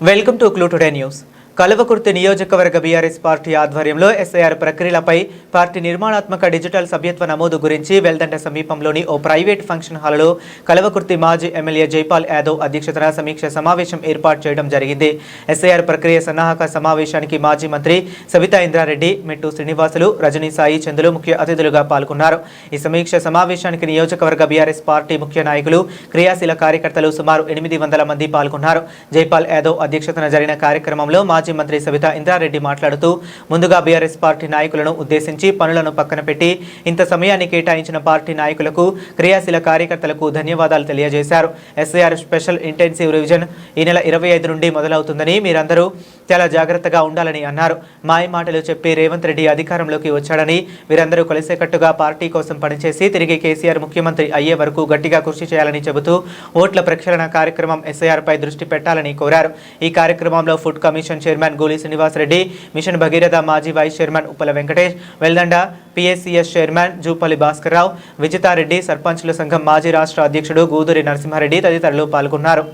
Welcome to clue today news. Kalwakurthy నియోజకవర్గ BRS party ఆధ్వర్యంలో SIR ప్రక్రియలపై party నిర్మాణాత్మక డిజిటల్ సభ్యత్వ నమోదు గురించి వెల్దండ సమీపంలోని ఓ ప్రైవేట్ ఫంక్షన్ హాల్లో కల్వకుర్తి మాజీ ఎమ్మెల్యే జైపాల్ యాదవ్ అధ్యక్షతన సమీక్ష సమావేశం ఏర్పాటు చేయడం జరిగింది. ఎస్ఐఆర్ ప్రక్రియ సన్నాహక సమావేశానికి మాజీ మంత్రి సబితా ఇంద్రారెడ్డి, మెట్టు శ్రీనివాసులు, రజనీ సాయి చందులు ముఖ్య అతిథులుగా పాల్గొన్నారు. ఈ సమీక్ష సమావేశానికి నియోజకవర్గ బీఆర్ఎస్ పార్టీ ముఖ్య నాయకులు, క్రియాశీల కార్యకర్తలు సుమారు 800 మంది పాల్గొన్నారు. జైపాల్ యాదవ్ అధ్యక్షతన జరిగిన కార్యక్రమంలో మాజీ మంత్రి సబితా ఇంద్రారెడ్డి మాట్లాడుతూ ముందుగా బీఆర్ఎస్ పార్టీ నాయకులను ఉద్దేశించి పనులను పక్కన పెట్టి ఇంత సమయాన్ని కేటాయించిన పార్టీ నాయకులకు, క్రియాశీల కార్యకర్తలకు ధన్యవాదాలు తెలియజేశారు. ఎస్ఐఆర్ స్పెషల్ ఇంటెన్సివ్ రివిజన్ ఈ నెల 25 నుండి మొదలవుతుందని, మీరందరూ చాలా జాగ్రత్తగా ఉండాలని అన్నారు. మాయ మాటలు చెప్పి రేవంత్ రెడ్డి అధికారంలోకి వచ్చాడని, వీరందరూ కలిసేకట్టుగా పార్టీ కోసం పనిచేసి తిరిగి కేసీఆర్ ముఖ్యమంత్రి అయ్యే వరకు గట్టిగా కృషి చేయాలని చెబుతూ ఓట్ల ప్రక్షాళన కార్యక్రమం ఎస్ఐఆర్ పై దృష్టి పెట్టాలని కోరారు. ఈ కార్యక్రమంలో ఫుడ్ కమిషన్ చైర్మన్ గోలి శ్రీనివాస్ రెడ్డి, మిషన్ భగీరథ మాజీ vice chairman Uppala Venkatesh, Veldanda PSCS chairman Jupalli Bhaskarrao, Vijithareddy, సర్పంచుల సంఘం మాజీ రాష్ట్ర అధ్యక్షుడు గూదూరి నరసింహారెడ్డి తదితరులు పాల్గొన్నారు.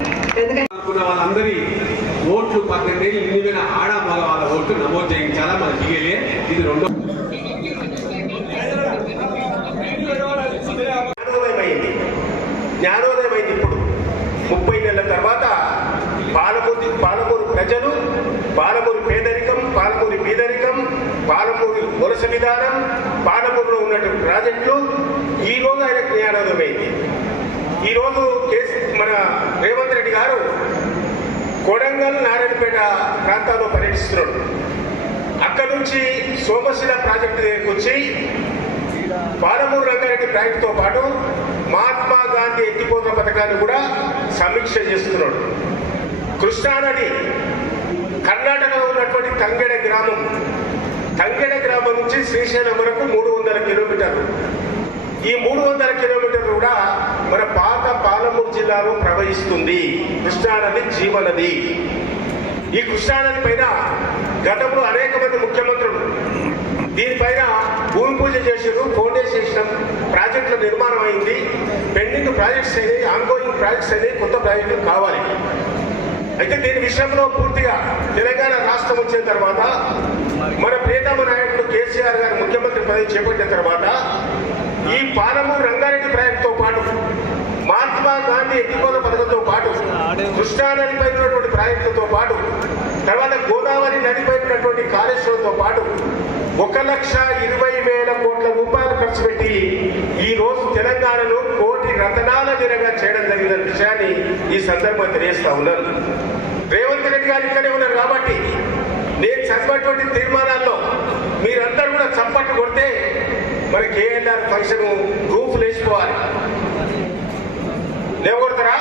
జ్ఞానోదయమైంది. ఇప్పుడు 30 నెలల తర్వాత పాలమూరు ప్రజలు, పాలమూరు పేదరికం, పాలమూరు బీదరికం, పాలమూరు వలస విధానం, పాలమూరులో ఉన్నటువంటి ప్రాజెక్టులు ఈరోజు ఆయన జ్ఞానోదయమైంది. ఈరోజు మన రేవంత్ రెడ్డి గారు కొడంగల్, నారాయణపేట ప్రాంతాల్లో పర్యటిస్తున్నాడు. అక్కడి నుంచి సోమశిల ప్రాజెక్టు దగ్గరికి వచ్చి పాలమూరు రంగారెడ్డి ప్రాజెక్టుతో పాటు మహాత్మా గాంధీ ఎత్తిపోతల పథకాన్ని కూడా సమీక్ష చేస్తున్నాడు. కృష్ణానది కర్ణాటకలో ఉన్నటువంటి తంగెడ గ్రామం నుంచి శ్రీశైలం వరకు 300 కిలోమీటర్లు. ఈ 300 కిలోమీటర్లు కూడా మన పాత పాలమూరు జిల్లాలో ప్రవహిస్తుంది. కృష్ణానది జీవనది. ఈ కృష్ణానది పైన గతంలో అనేక మంది ముఖ్యమంత్రులు దీనిపైన భూమి పూజ చేసారు, ఫౌండేషన్ ప్రాజెక్టుల నిర్మాణం అయింది, పెండింగ్ ప్రాజెక్ట్స్ అయినాయి, ఆన్గోయింగ్ ప్రాజెక్ట్స్ అయినాయి, కొత్త ప్రాజెక్టులు కావాలి. అయితే దీని విషయంలో పూర్తిగా తెలంగాణ రాష్ట్రం వచ్చిన తర్వాత మన ప్రియతమ నాయకుడు కేసీఆర్ గారు ముఖ్యమంత్రి పదవి చేపట్టిన తర్వాత ఈ పాలమూరు రంగారెడ్డి ప్రాజెక్టుతో పాటు మహాత్మా గాంధీ ఎత్తిపోతల పథకంతో పాటు కృష్ణానదిపై ఉన్నటువంటి ప్రాజెక్టులతో పాటు తర్వాత గోదావరి నదిపై ఉన్నటువంటి కాళేశ్వరంతో పాటు 1,20,000 కోట్ల రూపాయలు ఖర్చు పెట్టి ఈ రోజు తెలంగాణలో కోటి రతనాల దినగా చేయడం జరిగిన విషయాన్ని ఈ సందర్భంగా తెలియజేస్తా ఉన్నారు. రేవంత్ రెడ్డి గారు ఇక్కడే ఉన్నారు కాబట్టి నేను చదివినటువంటి తీర్మానాల్లో మీరందరూ కూడా చప్పట్లు కొడితే మరి కేఎల్ఆర్ ఫంక్షన్ గ్రూప్ లేచిపోవాలి. లేవగొడతారా?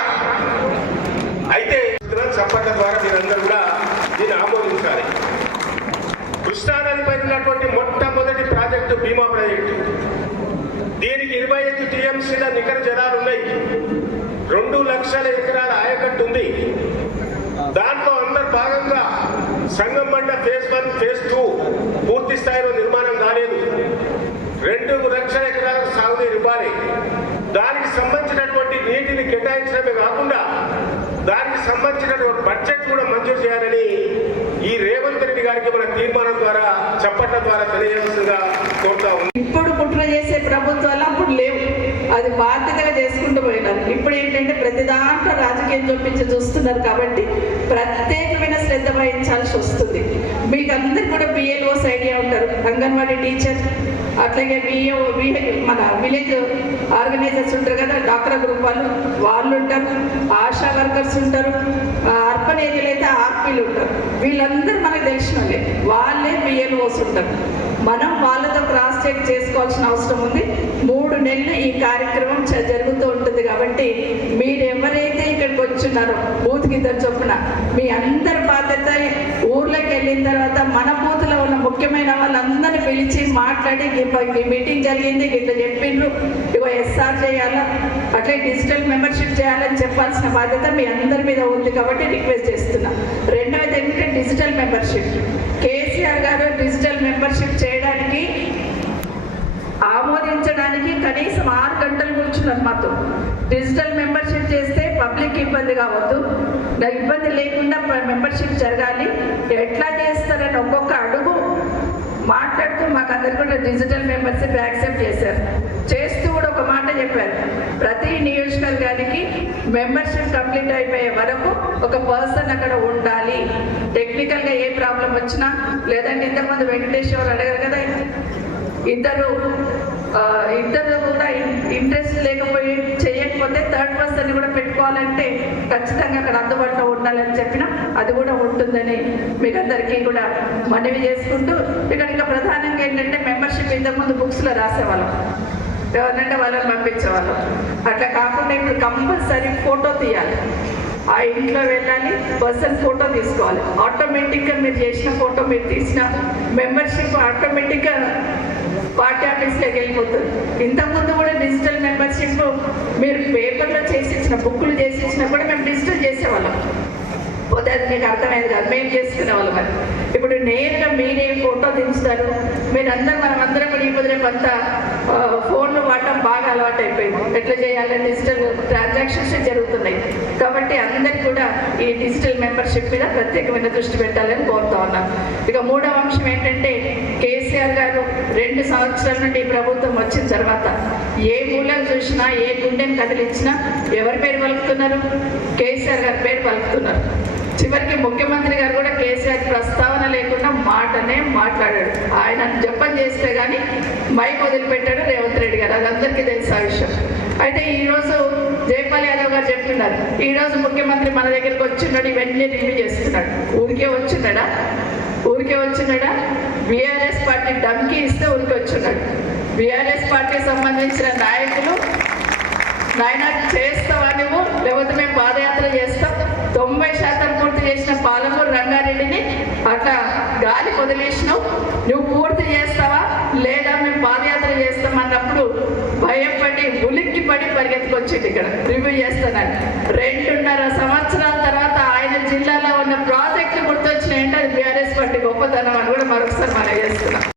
అయితే చప్పట్ల ద్వారా మీరందరూ కూడా దీన్ని ఆమోదించాలి. కృష్ణానదిపై ఉన్నటువంటి మొట్టమొదటి ప్రాజెక్టు భీమా ప్రాజెక్టు. దీనికి 25 టీఎంసీల నికర జలాలు ఉన్నాయి. 2 లక్షల ఎకరాల ఆయకట్టు ఉంది. దాంట్లో భాగంగా సంగమండ ఫేజ్ 1, ఫేజ్ 2 పూర్తి స్థాయిలో నిర్మాణం కాలేదు. 2 లక్షల ఎకరాలకు సాగునీరు ఇవ్వాలి. దానికి సంబంధించినటువంటి నీటిని కేటాయించడమే కాకుండా దానికి సంబంధించినటువంటి బడ్జెట్ కూడా మంజూరు చేయాలని ఈ రేవంత్ రెడ్డి గారికి మన తీర్మానం ద్వారా చప్పట్ల ద్వారా తెలియజేస్తుందిగా కోరుతా ఉంది. ఇప్పుడు కుట్ర చేసే ప్రభుత్వాలు అప్పుడు లేవు, అది బాధ్యతగా చేసుకుంటూ పోయినారు. ఇప్పుడు ఏంటంటే ప్రతి దాంట్లో రాజకీయం చూస్తున్నారు కాబట్టి ప్రత్యేకమైన శ్రద్ధ వహించాల్సి వస్తుంది. మీకు అందరు కూడా పిఎల్ఓస్ ఐడియా ఉంటారు, అంగన్వాడీ టీచర్, అట్లాగే మన విలేజ్ ఆర్గనైజర్స్ ఉంటారు కదా, డాక్టర్ గ్రూప్ వాళ్ళు ఉంటారు, ఆశా వర్కర్స్ ఉంటారు, అర్బన్ ఏరియాలో అయితే ఆర్పీలు ఉంటారు. వీళ్ళందరూ మనకు తెలిసిన వాళ్ళే పిఎల్ఓస్ ఉంటారు. మనం వాళ్ళతో క్రాస్ చెక్ చేసుకోవాల్సిన అవసరం ఉంది. 3 నెలలు ఈ కార్యక్రమం జరుగుతూ ఉంటుంది కాబట్టి మీరు ఎవరైతే ఇక్కడికి వచ్చున్నారో బూత్కి 2 చొప్పున మీ అందరి బాధ్యత ఊర్లోకి వెళ్ళిన తర్వాత మన బూత్లో ఉన్న ముఖ్యమైన వాళ్ళందరినీ పిలిచి మాట్లాడి మీటింగ్ జరిగింది, ఇట్లా చెప్పిండ్రు, ఇగో ఎస్ఆర్ చేయాలా, అట్లే డిజిటల్ మెంబర్షిప్ చేయాలని చెప్పాల్సిన బాధ్యత మీ అందరి మీద ఉంది కాబట్టి రిక్వెస్ట్ చేస్తున్నా. రెండవది ఏంటంటే డిజిటల్ మెంబర్షిప్. కేసీఆర్ గారు డిజిటల్ మెంబర్షిప్ చేయడానికి ఆమోదించడానికి కనీసం 6 గంటలు కూర్చున్నారు మాతో. డిజిటల్ మెంబర్షిప్ చేస్తే పబ్లిక్ ఇబ్బంది కావద్దు, నాకు ఇబ్బంది లేకుండా మెంబర్షిప్ జరగాలి, ఎట్లా చేస్తారని ఒక్కొక్క అడుగు మాట్లాడుతూ మాకు అందరు కూడా డిజిటల్ మెంబర్షిప్ యాక్సెప్ట్ చేశారు. చేస్తూ కూడా ఒక మాట చెప్పారు, ప్రతి నియోజకవర్గానికి మెంబర్షిప్ కంప్లీట్ అయిపోయే వరకు ఒక పర్సన్ అక్కడ ఉండాలి. టెక్నికల్గా ఏ ప్రాబ్లం వచ్చినా, లేదంటే ఇంతకుముందు వెంకటేశ్వర్ అడగారు కదా, ఇద్దరు కూడా ఇంట్రెస్ట్ లేకపోయి చేయకపోతే థర్డ్ పర్సన్ కూడా పెట్టుకోవాలంటే ఖచ్చితంగా అక్కడ అందుబాటులో ఉండాలని చెప్పిన అది కూడా ఉంటుందని మీకు అందరికీ కూడా మనవి చేసుకుంటూ, ఇక్కడ ఇంకా ప్రధానంగా ఏంటంటే మెంబర్షిప్ ఇంతకుముందు బుక్స్లో రాసేవాళ్ళం, ఎవరినంటే వాళ్ళని పంపించేవాళ్ళం. అట్లా కాకుండా ఇప్పుడు కంపల్సరీ ఫోటో తీయాలి, ఆ ఇంట్లో వెళ్ళాలి, పర్సన్ ఫోటో తీసుకోవాలి. ఆటోమేటిక్గా మీరు చేసిన ఫోటో మీరు తీసిన మెంబర్షిప్ ఆటోమేటిక్గా పార్టీ ఆఫీస్లోకి వెళ్ళిపోతుంది. ఇంతకుముందు కూడా డిజిటల్ మెంబర్షిప్ మీరు పేపర్లో చేసి ఇచ్చిన బుక్లు చేసి ఇచ్చినా కూడా మేము డిజిటల్ చేసేవాళ్ళం. పోతే అది మీకు అర్థమైంది కాదు, మేము చేసుకునే వాళ్ళం. అది ఇప్పుడు నేరుగా మీరే ఫోటో దించుతారు. మీరందరూ మనమందరం కూడా ఈ పొద్దున కొంత ఫోన్లు వాడటం బాగా అలవాటు అయిపోయింది. ఎట్లా చేయాలని డిజిటల్ ట్రాన్సాక్షన్స్ జరుగుతున్నాయి. కాబట్టి అందరికి కూడా ఈ డిజిటల్ మెంబర్షిప్ మీద ప్రత్యేకమైన దృష్టి పెట్టాలని కోరుతా ఉన్నాం. ఇక మూడవ అంశం ఏంటంటే, కేసీఆర్ గారు 2 సంవత్సరాల నుండి ప్రభుత్వం వచ్చిన తర్వాత ఏ మూలం చూసినా, ఏ గుండెని కదిలించినా ఎవరి పేరు పలుకుతున్నారు? కేసీఆర్ గారి పేరు పలుకుతున్నారు. చివరికి ముఖ్యమంత్రి గారు కూడా కేసీఆర్ ప్రస్తావన లేకుండా మాటనే మాట్లాడాడు. ఆయన జపం చేస్తే కానీ మైక్ వదిలిపెట్టాడు రేవంత్ రెడ్డి గారు, అది అందరికీ తెలుసు ఆ విషయం. అయితే ఈరోజు జైపాల్ యాదవ్ గారు చెప్తున్నారు, ఈరోజు ముఖ్యమంత్రి మన దగ్గరికి వచ్చిన్నాడు, ఇవన్నీ రివ్యూ చేస్తున్నాడు. ఊరికే వచ్చినాడా? బీఆర్ఎస్ పార్టీ డమ్కి ఇస్తే ఊరికి వచ్చిన్నాడు. బీఆర్ఎస్ పార్టీకి సంబంధించిన నాయకులు, నాయన చేస్తావా నువ్వు, లేకపోతే మేము పాదయాత్ర చేస్తాం, 90% పూర్తి చేసిన పాలమూరు రంగారెడ్డిని అట్లా గాలి వదిలేసినావు, నువ్వు పూర్తి చేస్తావా లేదా మేము పాదయాత్ర చేస్తాం అన్నప్పుడు భయపడి ఉలిక్కిపడి పరిగెత్తుకొచ్చింది ఇక్కడ రివ్యూ చేస్తానని. 2.5 సంవత్సరాల తర్వాత ఆయన జిల్లాలో ఉన్న ప్రాజెక్టులు గుర్తొచ్చినాయంటే అది బీఆర్ఎస్ పార్టీ గొప్పతనం అని కూడా మరొకసారి మనం చేస్తున్నాం.